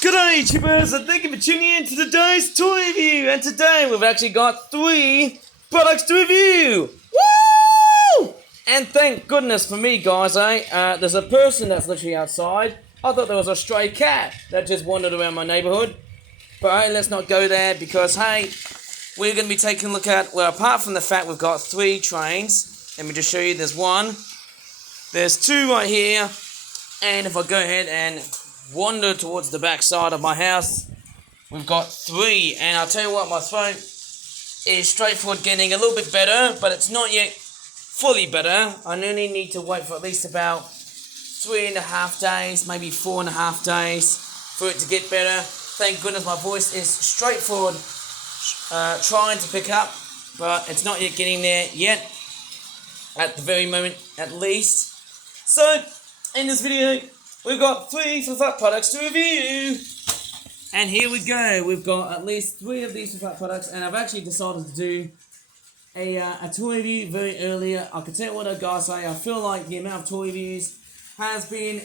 Good day, Chippers, and thank you for tuning in to today's toy review. And today we've actually got 3 products to review. Woo! And thank goodness for me, guys, there's a person that's literally outside. I thought there was a stray cat that just wandered around my neighborhood. But hey, let's not go there because, hey, we're going to be taking a look at, well, apart from the fact we've got 3 trains, let me just show you, there's 1, there's 2 right here, and if I go ahead and wander towards the back side of my house, we've got 3, and I'll tell you what, my throat is straightforward getting a little bit better, but it's not yet fully better. I only need to wait for at least about 3.5 days, maybe 4.5 days for it to get better. Thank goodness my voice is straightforward, trying to pick up, but it's not yet getting there yet, at the very moment at least. So, in this video, we've got 3 Flip-Flop products to review. And here we go. We've got at least 3 of these Flip-Flop products, and I've actually decided to do a toy review very earlier. I can tell you what guys say. I feel like the amount of toy reviews has been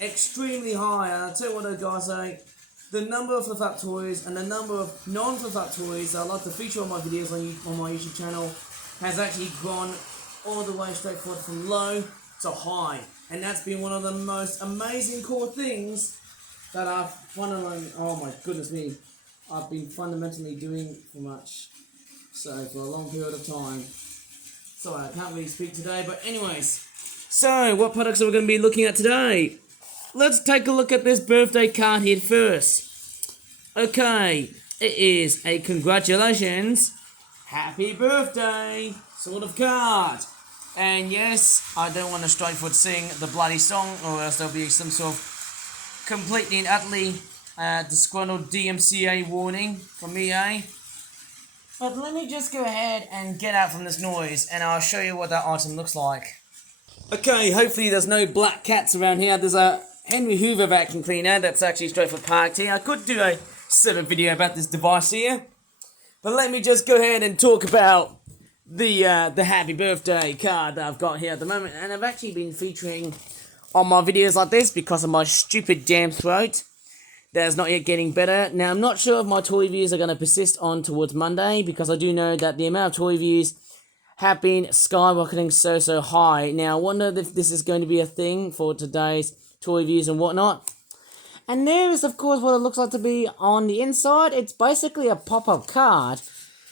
extremely high. And I'll tell you what guys say. The number of Flip-Flop toys and the number of non-Flip-Flop toys that I like to feature on my videos on my YouTube channel has actually gone all the way straight forward from low to high. And that's been one of the most amazing cool things that I've oh my goodness me, I've been fundamentally doing for a long period of time. Sorry, I can't really speak today, but anyways. So, what products are we going to be looking at today? Let's take a look at this birthday card here first. Okay, it is a congratulations, happy birthday sort of card. And yes, I don't want to straightforward sing the bloody song, or else there'll be some sort of completely and utterly disgruntled DMCA warning from EA. But let me just go ahead and get out from this noise, and I'll show you what that item looks like. Okay, hopefully there's no black cats around here. There's a Henry Hoover vacuum cleaner that's actually straightforward parked here. I could do a separate video about this device here, but let me just go ahead and talk about the happy birthday card that I've got here at the moment. And I've actually been featuring on my videos like this because of my stupid damn throat that's not yet getting better. Now, I'm not sure if my toy reviews are going to persist on towards Monday, because I do know that the amount of toy reviews have been skyrocketing so high. Now, I wonder if this is going to be a thing for today's toy reviews and whatnot. And there is, of course, what it looks like to be on the inside. It's basically a pop-up card.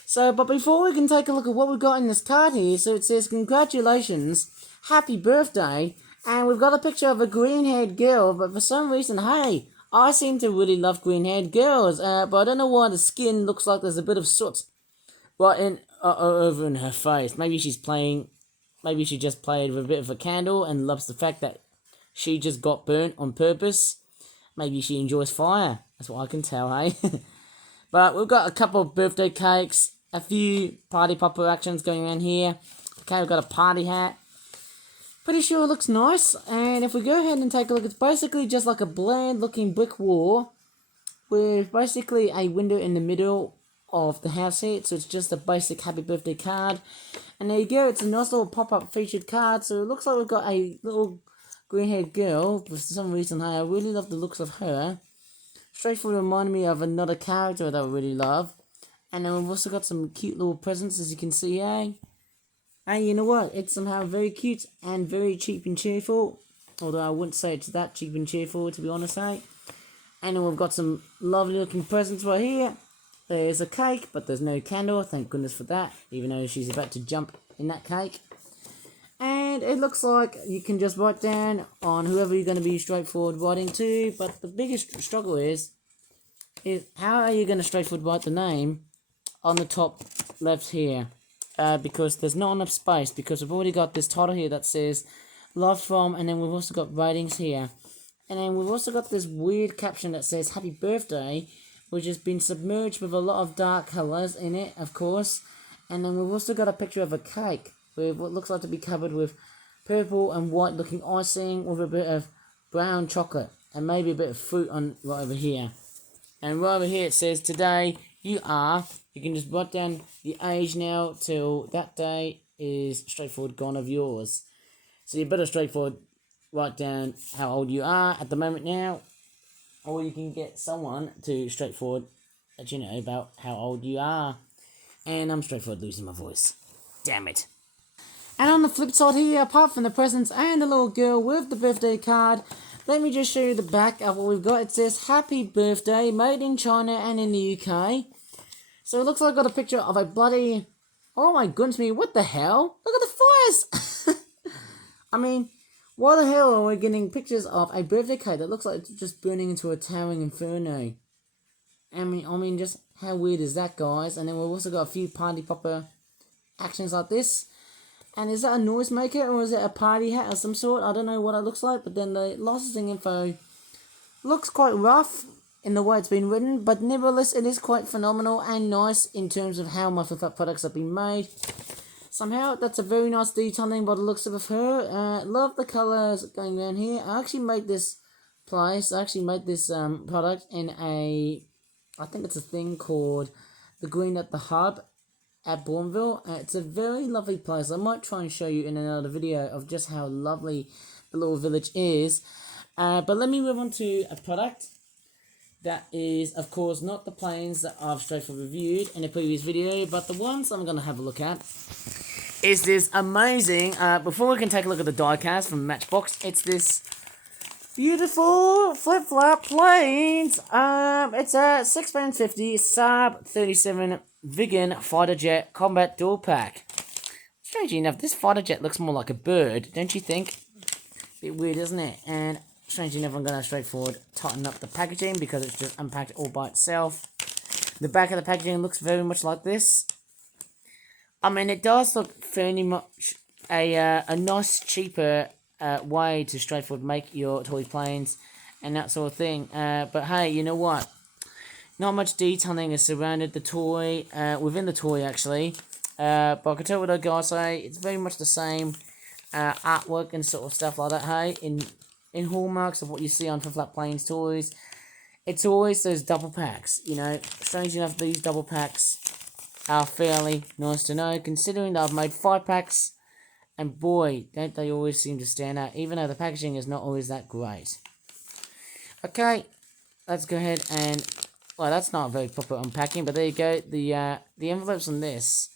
So, but before we can take a look at what we've got in this card here, so it says, congratulations, happy birthday, and we've got a picture of a green-haired girl, but for some reason, hey, I seem to really love green-haired girls, but I don't know why the skin looks like there's a bit of soot right over in her face. Maybe she just played with a bit of a candle and loves the fact that she just got burnt on purpose. Maybe she enjoys fire, that's what I can tell, hey? But we've got a couple of birthday cakes, a few party popper actions going on here. Okay, we've got a party hat. Pretty sure it looks nice. And if we go ahead and take a look, it's basically just like a bland looking brick wall with basically a window in the middle of the house here. So it's just a basic happy birthday card. And there you go, it's a nice little pop-up featured card. So it looks like we've got a little green-haired girl. For some reason, hey, I really love the looks of her. Straightforward reminded me of another character that I really love. And then we've also got some cute little presents, as you can see, eh? And you know what? It's somehow very cute and very cheap and cheerful. Although I wouldn't say it's that cheap and cheerful, to be honest, eh? And then we've got some lovely looking presents right here. There's a cake, but there's no candle. Thank goodness for that. Even though she's about to jump in that cake. And it looks like you can just write down on whoever you're going to be straightforward writing to. But the biggest struggle is how are you going to straightforward write the name on the top left here? Because there's not enough space, because we've already got this title here that says love from, and then we've also got ratings here. And then we've also got this weird caption that says happy birthday, which has been submerged with a lot of dark colours in it, of course. And then we've also got a picture of a cake with what looks like to be covered with purple and white looking icing with a bit of brown chocolate and maybe a bit of fruit on right over here. And right over here it says today you can just write down the age now till that day is straightforward gone of yours. So you better straightforward write down how old you are at the moment now. or you can get someone to straightforward let you know about how old you are. And I'm straightforward losing my voice. Damn it. And on the flip side here, apart from the presents and the little girl with the birthday card, let me just show you the back of what we've got. It says Happy Birthday, made in China and in the UK. So it looks like I got a picture of a bloody... Oh my goodness me, what the hell? Look at the fires! I mean, why the hell are we getting pictures of a birthday cake that looks like it's just burning into a towering inferno? I mean, just how weird is that, guys? And then we've also got a few party popper actions like this. And is that a noisemaker or is it a party hat of some sort? I don't know what it looks like, but then the licensing info looks quite rough in the way it's been written, but nevertheless it is quite phenomenal and nice in terms of how my Flip products have been made. Somehow that's a very nice detailing by the looks of her. Love the colours going around here. I actually made this product in I think it's a thing called the Green at the Hub at Bourneville. It's a very lovely place. I might try and show you in another video of just how lovely the little village is. But let me move on to a product that is, of course, not the planes that I've straightforward reviewed in a previous video, but the ones I'm going to have a look at is this amazing, before we can take a look at the diecast from Matchbox, it's this beautiful flip-flap planes. It's a 650 Saab 37 Viggen fighter jet combat dual pack. Strangely enough, this fighter jet looks more like a bird, don't you think? Bit weird, isn't it? And strangely enough, I'm going to straightforward tighten up the packaging because it's just unpacked all by itself. The back of the packaging looks very much like this. I mean, it does look fairly much a nice, cheaper way to straightforward make your toy planes and that sort of thing. But hey, you know what? Not much detailing has surrounded the toy, within the toy actually. But I can tell what I gotta say, it's very much the same artwork and sort of stuff like that, hey, in hallmarks of what you see on Flip Planes toys. It's always those double packs, you know. Strangely enough, these double packs are fairly nice to know, considering that I've made 5 packs, and boy, don't they always seem to stand out, even though the packaging is not always that great. Okay, let's go ahead and, well, that's not very proper unpacking, but there you go. The envelopes on this,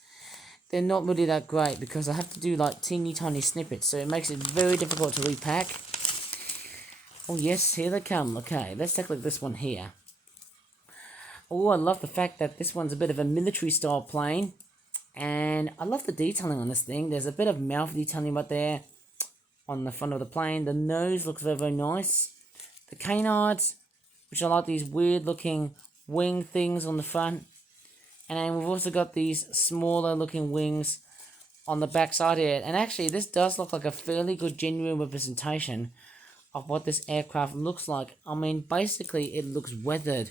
they're not really that great because I have to do like teeny tiny snippets, so it makes it very difficult to repack. Oh yes, here they come. Okay, let's take a look at this one here. Oh, I love the fact that this one's a bit of a military style plane. And I love the detailing on this thing. There's a bit of mouth detailing right there on the front of the plane. The nose looks very, very nice. The canards, which are like these weird looking wing things on the front. And then we've also got these smaller looking wings on the back side here. And actually, this does look like a fairly good genuine representation of what this aircraft looks like. I mean, basically, it looks weathered.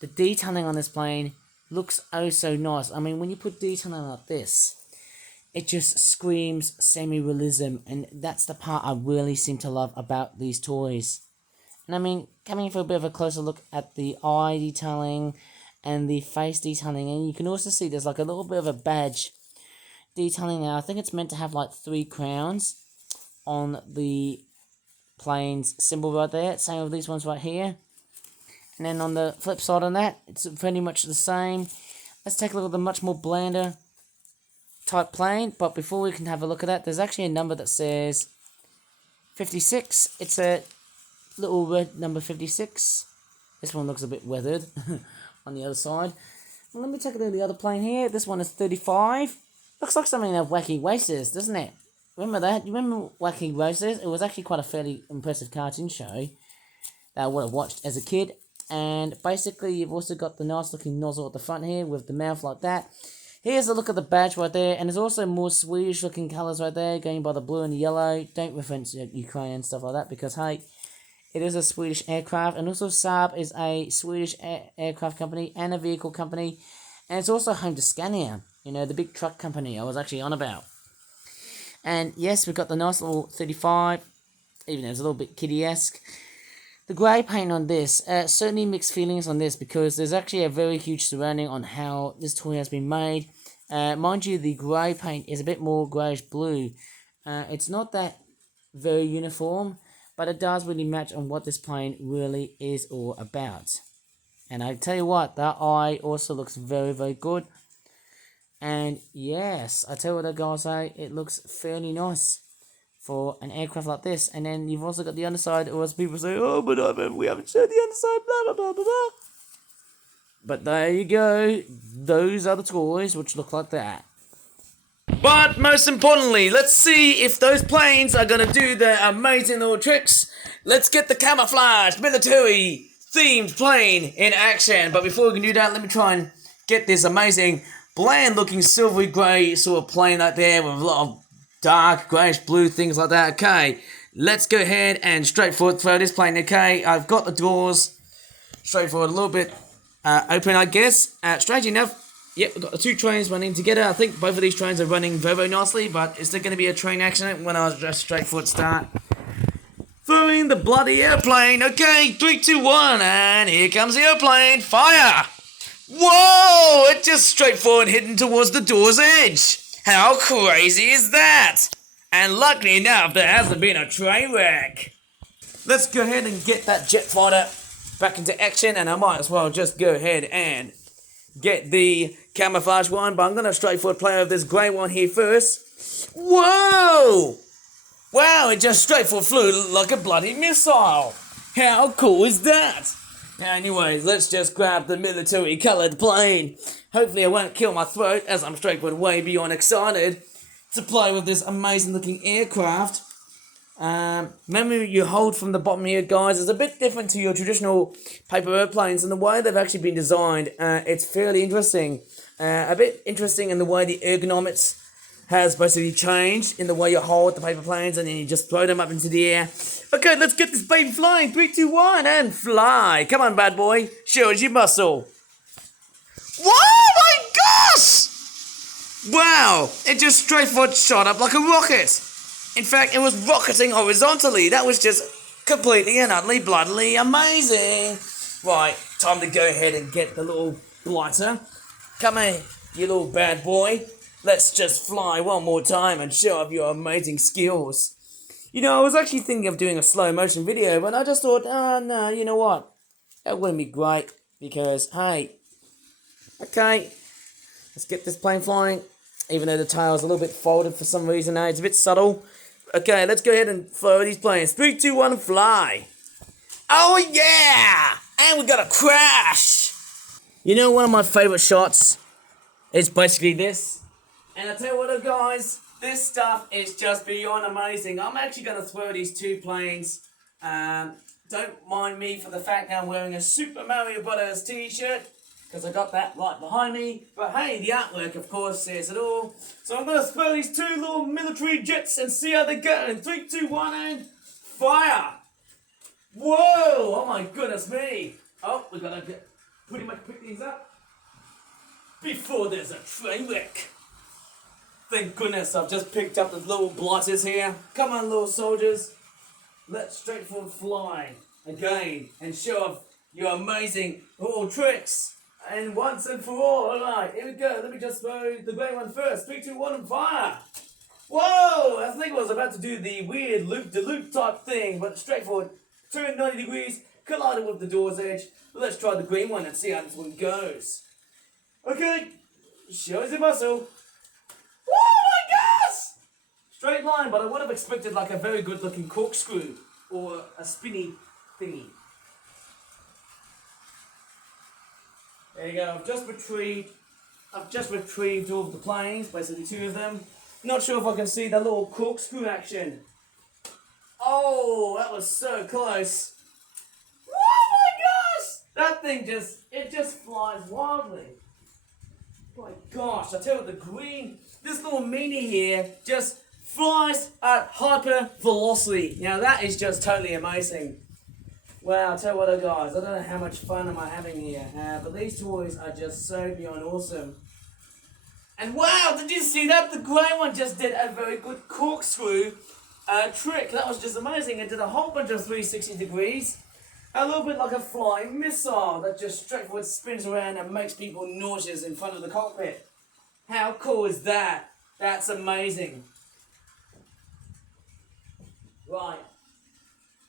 The detailing on this plane looks oh so nice. I mean, when you put detailing like this, it just screams semi-realism, and that's the part I really seem to love about these toys. And I mean, coming for a bit of a closer look at the eye detailing and the face detailing, and you can also see there's like a little bit of a badge detailing there. I think it's meant to have like 3 crowns on the plane's symbol right there. Same with these ones right here. And then on the flip side on that, it's pretty much the same. Let's take a look at the much more blander type plane. But before we can have a look at that, there's actually a number that says 56. It's a little red number 56. This one looks a bit weathered on the other side. Well, let me take a look at the other plane here. This one is 35. Looks like something of Wacky Races, doesn't it? Remember that? You remember Wacky Races? It was actually quite a fairly impressive cartoon show that I would have watched as a kid. And basically, you've also got the nice looking nozzle at the front here with the mouth like that. Here's a look at the badge right there. And there's also more Swedish looking colours right there, going by the blue and the yellow. Don't reference Ukraine and stuff like that because, hey, it is a Swedish aircraft. And also Saab is a Swedish aircraft company and a vehicle company. And it's also home to Scania, you know, the big truck company I was actually on about. And yes, we've got the nice little 35, even though it's a little bit kiddie-esque. The grey paint on this, certainly mixed feelings on this because there's actually a very huge surrounding on how this toy has been made. Mind you, the grey paint is a bit more greyish blue. It's not that very uniform, but it does really match on what this plane really is all about. And I tell you what, that eye also looks very, very good. And yes, I tell you what I gotta say, it looks fairly nice for an aircraft like this. And then you've also got the underside, or as people say, oh, but we haven't showed the underside, blah, blah, blah, blah, blah. But there you go, those are the toys which look like that. But most importantly, let's see if those planes are gonna do their amazing little tricks. Let's get the camouflage military themed plane in action. But before we can do that, let me try and get this amazing bland looking silvery grey sort of plane right there with a lot of dark greyish blue things like that. Okay, let's go ahead and straightforward throw this plane. Okay, I've got the doors straightforward, a little bit open, I guess. Strange enough, yep, we've got the two trains running together. I think both of these trains are running very, very nicely, but is there going to be a train accident when I was just straightforward start? Throwing the bloody airplane. Okay, 3, 2, 1, and here comes the airplane. Fire! Whoa! It just straightforward heading towards the door's edge. How crazy is that? And luckily enough, there hasn't been a train wreck. Let's go ahead and get that jet fighter back into action, and I might as well just go ahead and get the camouflage one, but I'm going to straightforward play over this grey one here first. Whoa! Wow, it just straightforward flew like a bloody missile. How cool is that? Anyways, let's just grab the military coloured plane. Hopefully I won't kill my throat as I'm straightforward way beyond excited to play with this amazing looking aircraft. Remember, you hold from the bottom here, guys. It's a bit different to your traditional paper airplanes in the way they've actually been designed. It's fairly interesting. A bit interesting in the way the ergonomics has basically changed in the way you hold the paper planes and then you just throw them up into the air. Okay, let's get this baby flying. 3, 2, 1, and fly. Come on, bad boy. Show us your muscle. Whoa, my gosh! Wow, it just straightforward shot up like a rocket. In fact, it was rocketing horizontally. That was just completely and utterly bloodily amazing. Right, time to go ahead and get the little blighter. Come here, you little bad boy. Let's just fly one more time and show off your amazing skills. You know, I was actually thinking of doing a slow motion video, but I just thought, oh no, you know what? That wouldn't be great because, hey, okay, let's get this plane flying. Even though the tail's a little bit folded for some reason, it's a bit subtle. Okay, let's go ahead and fly these planes. 3, 2, 1, fly. Oh yeah! And we got a crash! You know, one of my favourite shots is basically this. And I tell you what, guys, this stuff is just beyond amazing. I'm actually going to throw these two planes. Don't mind me for the fact that I'm wearing a Super Mario Brothers t-shirt, because I got that right behind me. But hey, the artwork, of course, says it all. So I'm going to throw these two little military jets and see how they go. In 3, 2, 1, and fire! Whoa! Oh my goodness me! Oh, we got to pretty much pick these up before there's a train wreck. Thank goodness I've just picked up the little blighters here. Come on, little soldiers. Let's straightforward fly again and show off your amazing little tricks. And once and for all, alright, here we go. Let me just throw the grey one first. 3, 2, 1, and fire! Whoa! I think I was about to do the weird loop-de-loop type thing, but straightforward. Turn 90 degrees, collided with the door's edge. Let's try the green one and see how this one goes. Okay, show us your muscle. Oh my gosh! Straight line, but I would have expected like a very good looking corkscrew or a spinny thingy. There you go, I've just retrieved all of the planes, basically two of them. Not sure if I can see the little corkscrew action. Oh, that was so close. Oh my gosh! That thing just flies wildly. Oh my gosh, I tell you what, this little mini here just flies at hyper velocity. Now that is just totally amazing. Wow, I tell you what, guys, I don't know how much fun am I having here, but these toys are just so beyond awesome. And wow, did you see that? The grey one just did a very good corkscrew trick. That was just amazing. It did a whole bunch of 360 degrees. A little bit like a flying missile that just straightforward spins around and makes people nauseous in front of the cockpit. How cool is that? That's amazing. Right.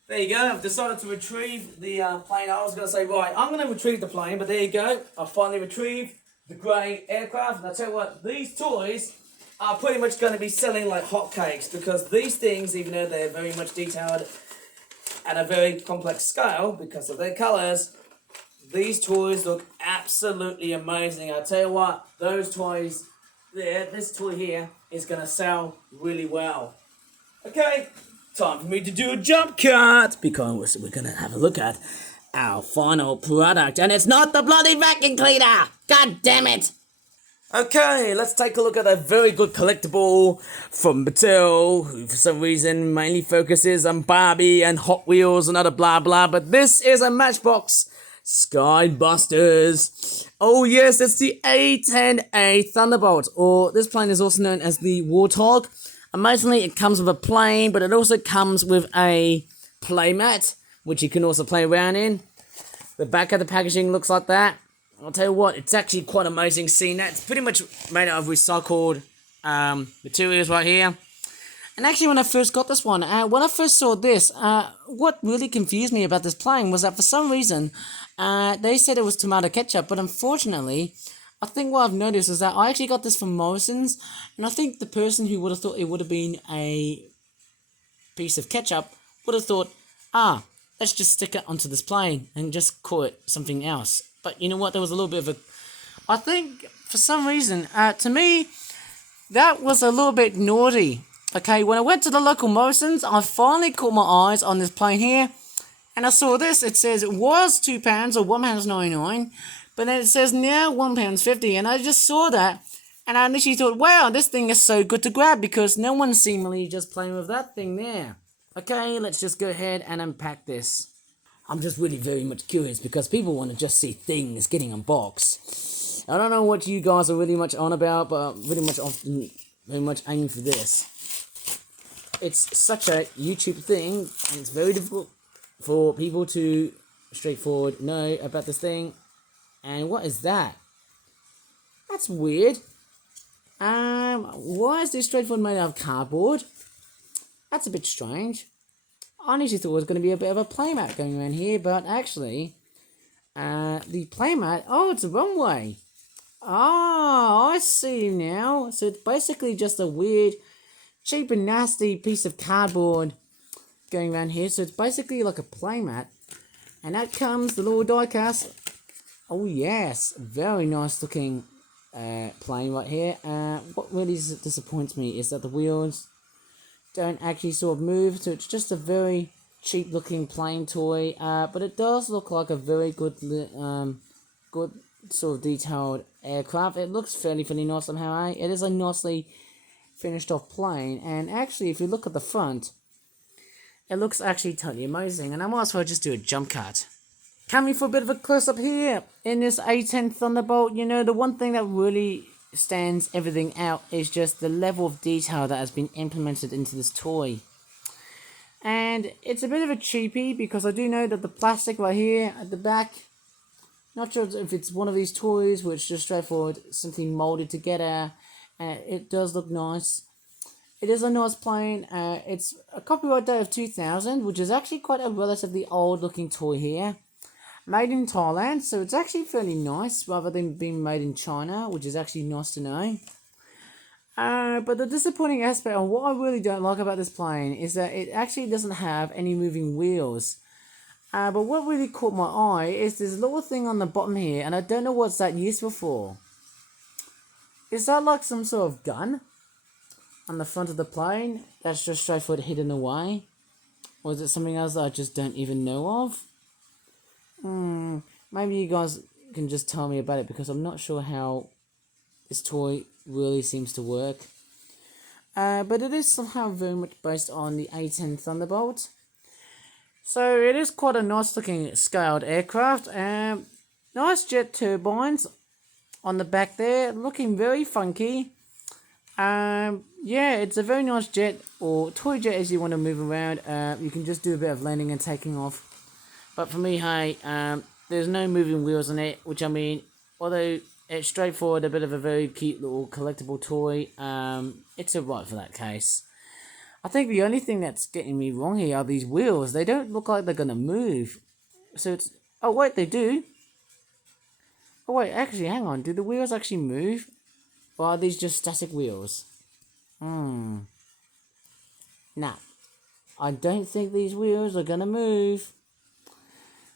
There you go. I've decided to retrieve the plane. I was going to say, right, I'm going to retrieve the plane, but there you go. I finally retrieved the grey aircraft. And I tell you what, these toys are pretty much going to be selling like hotcakes, because these things, even though they're very much detailed at a very complex scale because of their colours, these toys look absolutely amazing. I tell you what, those toys there, this toy here is going to sell really well. Okay, time for me to do a jump cut, because we're going to have a look at our final product, and it's not the bloody vacuum cleaner! God damn it! Okay, let's take a look at a very good collectible from Mattel, who for some reason mainly focuses on Barbie and Hot Wheels and other blah blah, but this is a Matchbox Skybusters. Oh yes, it's the A-10A Thunderbolt, or this plane is also known as the Warthog. Amazingly, it comes with a plane, but it also comes with a playmat, which you can also play around in. The back of the packaging looks like that. I'll tell you what, it's actually quite amazing seeing that. It's pretty much made out of recycled materials right here. And actually, when I first got this one, when I first saw this, what really confused me about this plane was that for some reason, they said it was tomato ketchup, but unfortunately, I think what I've noticed is that I actually got this from Morrison's, and I think the person who would have thought it would have been a piece of ketchup would have thought, let's just stick it onto this plane and just call it something else. But you know what, there was a little bit of a... I think, for some reason, to me, that was a little bit naughty. Okay, when I went to the local Morrison's, I finally caught my eyes on this plane here, and I saw this. It says it was £2 or £1.99, but then it says now £1.50, and I just saw that, and I initially thought, wow, this thing is so good to grab, because no one's seemingly just playing with that thing there. Okay, let's just go ahead and unpack this. I'm just really very much curious, because people want to just see things getting unboxed. I don't know what you guys are really much on about, but I'm really much often very much aiming for this. It's such a YouTube thing, and it's very difficult for people to straightforward know about this thing. And what is that? That's weird. Why is this straightforward made out of cardboard? That's a bit strange. I initially thought it was going to be a bit of a playmat going around here, but actually, the playmat, it's a runway. Oh, I see now. So it's basically just a weird, cheap and nasty piece of cardboard going around here. So it's basically like a playmat. And that comes the little diecast. Oh yes, very nice looking plane right here. What really disappoints me is that the wheels don't actually sort of move, so it's just a very cheap looking plane toy, but it does look like a very good good sort of detailed aircraft. It looks fairly nice somehow. It is a nicely finished off plane, and actually if you look at the front, it looks actually totally amazing, and I might as well just do a jump cut. Coming for a bit of a close up here in this A-10 Thunderbolt. You know, the one thing that really stands everything out is just the level of detail that has been implemented into this toy. And it's a bit of a cheapie, because I do know that the plastic right here at the back, not sure if it's one of these toys which just straightforward simply molded together. It does look nice. It is a nice plane. It's a copyright date of 2000, which is actually quite a relatively old looking toy here. Made in Thailand, so it's actually fairly nice, rather than being made in China, which is actually nice to know. But the disappointing aspect, and what I really don't like about this plane, is that it actually doesn't have any moving wheels. But what really caught my eye is this little thing on the bottom here, and I don't know what's that useful for. Is that like some sort of gun on the front of the plane that's just straightforward hidden away? Or is it something else that I just don't even know of? Maybe you guys can just tell me about it, because I'm not sure how this toy really seems to work. But it is somehow very much based on the A-10 Thunderbolt. So it is quite a nice looking scaled aircraft. Nice jet turbines on the back there, looking very funky. Yeah, it's a very nice jet, or toy jet as you want to move around. You can just do a bit of landing and taking off. But for me, hey, there's no moving wheels on it, which I mean, although it's straightforward, a bit of a very cute little collectible toy, it's alright for that case. I think the only thing that's getting me wrong here are these wheels. They don't look like they're gonna move. So it's... Oh, wait, they do. Oh, wait, actually, hang on. Do the wheels actually move? Or are these just static wheels? Nah. I don't think these wheels are gonna move.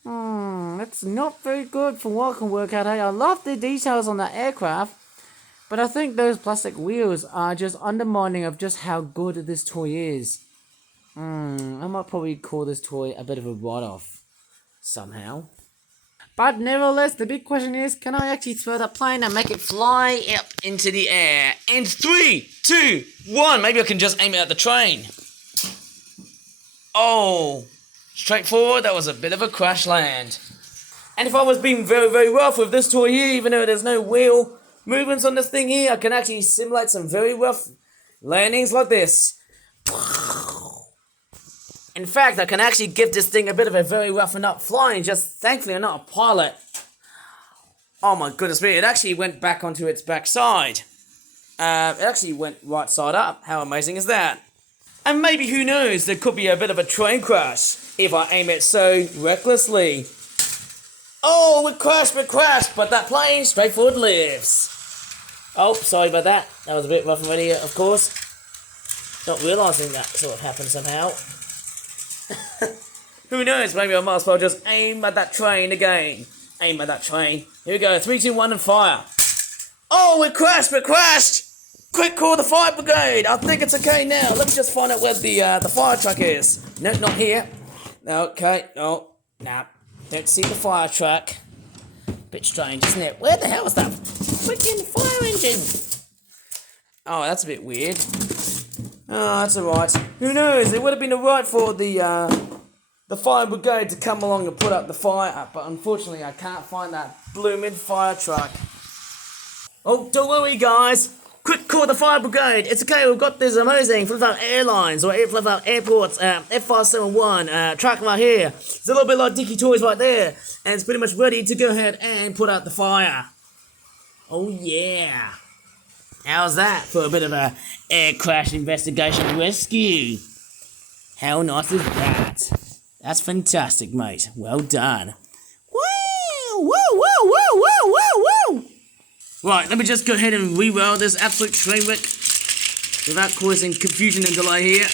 That's not very good for what I can work out. Hey, I love the details on that aircraft. But I think those plastic wheels are just undermining of just how good this toy is. I might probably call this toy a bit of a write-off. Somehow. But nevertheless, the big question is, can I actually throw that plane and make it fly up into the air? And 3, 2, 1. Maybe I can just aim it at the train. Oh, straightforward. That was a bit of a crash land. And if I was being very, very rough with this toy here, even though there's no wheel movements on this thing here, I can actually simulate some very rough landings like this. In fact, I can actually give this thing a bit of a very rough and up flying, just thankfully I'm not a pilot. Oh my goodness me, it actually went back onto its backside. It actually went right side up. How amazing is that? And maybe, who knows, there could be a bit of a train crash if I aim it so recklessly. Oh, it crashed, but that plane straightforward lives. Oh, sorry about that. That was a bit rough and ready, of course. Not realising that sort of happened somehow. Who knows, maybe I might as well just aim at that train again. Aim at that train. Here we go, 3, 2, 1 and fire. Oh, it crashed! Quick, call the fire brigade. I think it's okay now. Let me just find out where the fire truck is. No, not here. Okay, oh, nah. Don't see the fire truck. Bit strange, isn't it? Where the hell is that freaking fire engine? Oh, that's a bit weird. Oh, that's alright. Who knows? It would have been alright for the fire brigade to come along and put out the fire, but unfortunately I can't find that blooming fire truck. Oh, don't worry guys. Quick, call the fire brigade. It's okay, we've got this amazing Flip Out Airlines or Flip Out Airports F571 truck right here. It's a little bit like Dicky Toys right there, and it's pretty much ready to go ahead and put out the fire. Oh yeah. How's that for a bit of a air crash investigation rescue? How nice is that? That's fantastic, mate. Well done. Woo! Right, let me just go ahead and re-roll this absolute train wreck without causing confusion and delay here.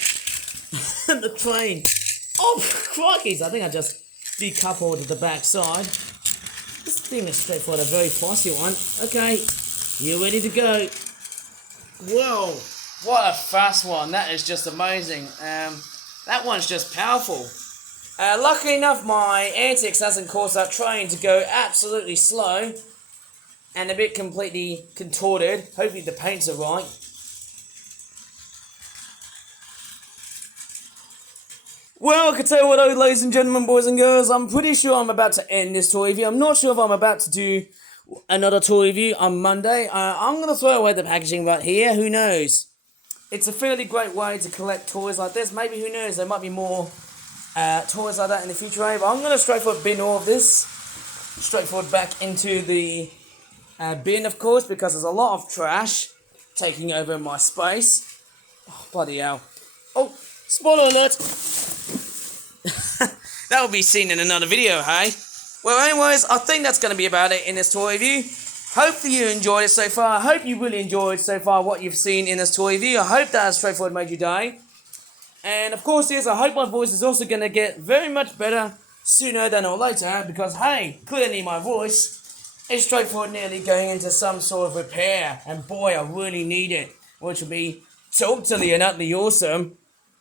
The train. Oh, crikeys! I think I just decoupled to the back side. This thing is straightforward, a very fussy one. Okay, you ready to go? Whoa, what a fast one. That is just amazing. That one's just powerful. Luckily enough, my antics hasn't caused that train to go absolutely slow and a bit completely contorted. Hopefully the paints are right. Well, I can tell you what, ladies and gentlemen, boys and girls, I'm pretty sure I'm about to end this toy review. I'm not sure if I'm about to do another toy review on Monday. I'm going to throw away the packaging right here. Who knows? It's a fairly great way to collect toys like this. Maybe, who knows, there might be more toys like that in the future. But I'm going to straightforward bin all of this. Straightforward back into the bin, of course, because there's a lot of trash taking over my space. Oh, bloody hell. Oh, spoiler alert. That will be seen in another video, hey? Well, anyways, I think that's going to be about it in this toy review. Hopefully you enjoyed it so far. I hope you really enjoyed so far what you've seen in this toy review. I hope that has straightforward made your day. And of course, yes, I hope my voice is also going to get very much better sooner than or later, because, hey, clearly my voice is straightforward nearly going into some sort of repair. And boy, I really need it, which will be totally and utterly awesome.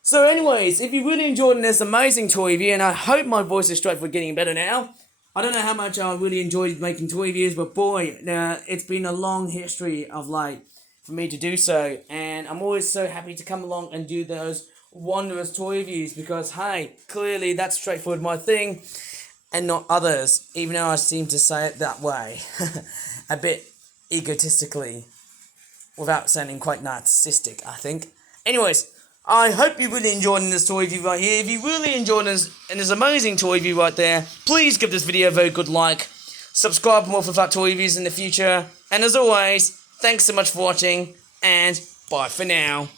So anyways, if you really enjoyed this amazing toy review, and I hope my voice is straightforward getting better now. I don't know how much I really enjoyed making toy reviews, but boy, it's been a long history of late for me to do so. And I'm always so happy to come along and do those wondrous toy reviews, because hey, clearly that's straightforward my thing and not others, even though I seem to say it that way. A bit egotistically, without sounding quite narcissistic, I think. Anyways, I hope you really enjoyed this toy review right here. If you really enjoyed this amazing toy review right there, please give this video a very good like. Subscribe for more Flip Out toy reviews in the future. And as always, thanks so much for watching, and bye for now.